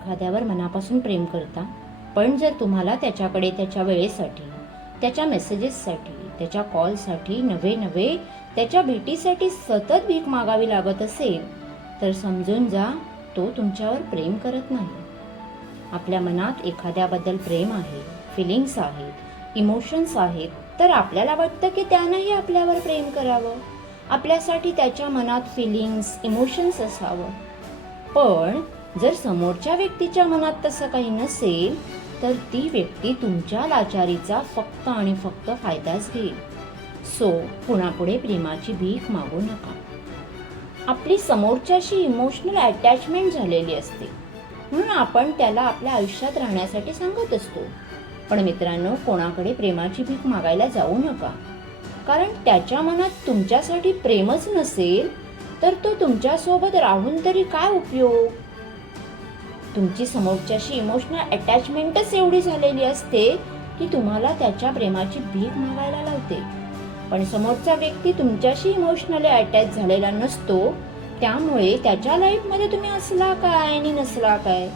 एखाद्यावर मनापासून प्रेम करता, पण जर तुम्हाला त्याच्याकडे त्याच्या वेळेसाठी, त्याच्या मेसेजेससाठी, त्याच्या कॉलसाठी, नवे त्याच्या भेटीसाठी सतत भीक मागावी लागत असेल, तर समजून जा, तो तुमच्यावर प्रेम करत नाही. आपल्या मनात एखाद्याबद्दल प्रेम आहे, फिलिंग्स आहेत, इमोशन्स आहेत, तर आपल्याला वाटतं की त्यानंही आपल्यावर प्रेम करावं, आपल्यासाठी त्याच्या मनात फिलिंग्स, इमोशन्स असावं. पण जर समोरच्या व्यक्तीच्या मनात तसं काही नसेल, तर ती व्यक्ती तुमच्या लाचारीचा फक्त आणि फक्त फायदाच घेईल. सो पुन्हा प्रेमाची भीक मागू नका. आपली समोरच्याशी इमोशनल अटॅचमेंट झालेली असते, म्हणून आपण त्याला आपल्या आयुष्यात राहण्यासाठी सांगत असतो. पण मित्रांनो, कोणाकडे प्रेमाची भीक मागायला जाऊ नका, कारण त्याच्या मनात तुमच्यासाठी प्रेमच नसेल, तर तो तुमच्यासोबत राहून तरी काय उपयोग. तुमची समोरच्याशी इमोशनल अटॅचमेंटच एवढी झालेली असते की तुम्हाला त्याच्या प्रेमाची भीक मागायला लावते. पण समोरचा व्यक्ती तुमच्याशी इमोशनली अटॅच झालेला नसतो, त्यामुळे त्याच्या लाईफमध्ये तुम्ही असला काय आणि नसला काय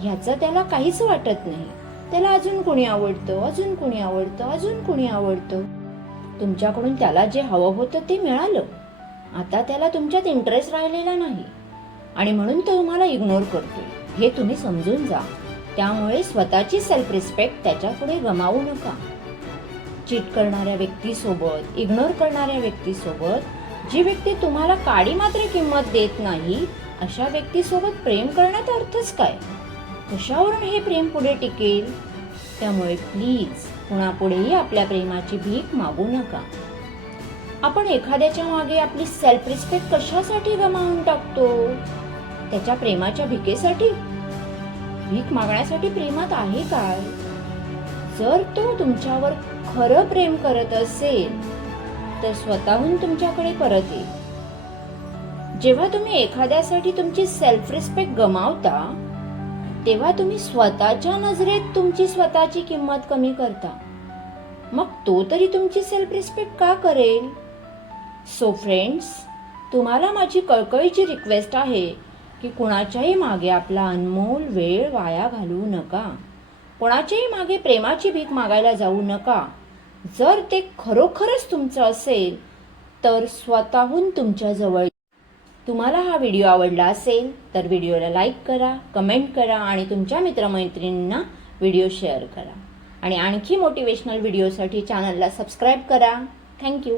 ह्याचं त्याला काहीच वाटत नाही. त्याला अजून कोणी आवडतं, अजून कोणी आवडतं, अजून कोणी आवडतं. तुमच्याकडून त्याला जे हवं होतं ते मिळालं, आता त्याला तुमच्यात इंटरेस्ट राहिलेला नाही आणि म्हणून तो तुम्हाला इग्नोर करतोय, हे तुम्ही समजून जा. त्यामुळे स्वतःची सेल्फ रिस्पेक्ट त्याच्या पुढे गमावू नका. चीट करणाऱ्या व्यक्तीसोबत, इग्नोर करणाऱ्या व्यक्तीसोबत, जी व्यक्ती तुम्हाला काडी मात्र किंमत देत नाही, अशा व्यक्तीसोबत प्रेम करण्यात अर्थच काय? कशावरून हे प्रेम पुढे टिकेल? त्यामुळे प्लीज पुढेही आपल्या प्रेमाची भीक मागू नका. आपण एखाद्याच्या मागे आपली सेल्फ रिस्पेक्ट कशासाठी गमावून टाकतो? त्याच्या प्रेमाच्या भिकेसाठी? भीक मागण्यासाठी प्रेमात आहे काय? जर तो तुमच्यावर खरं प्रेम करत असेल, तर स्वतःहून तुमच्याकडे परत येईल. जेव्हा तुम्ही एखाद्यासाठी तुमची सेल्फ रिस्पेक्ट गमावता, तेव्हा तुम्ही स्वतःच्या नजरेत तुमची स्वतःची किंमत कमी करता. मग तो तरी तुमची सेल्फ रिस्पेक्ट का करेल? सो फ्रेंड्स, तुम्हाला माझी कळकळीची रिक्वेस्ट आहे की कुणाच्याही मागे आपला अनमोल वेळ वाया घालवू नका. कोणाच्याही मागे प्रेमाची भीक मागायला जाऊ नका. जर ते खरोखरच तुमचं असेल, तर स्वतःहून तुमच्या जवळ. तुम्हाला हा व्हिडिओ आवडला असेल तर व्हिडिओला लाईक करा, कमेंट करा आणि तुमच्या मित्रमैत्रिणींना व्हिडिओ शेअर करा. आणि आणखी मोटिवेशनल व्हिडिओसाठी चॅनलला सबस्क्राईब करा. थँक्यू.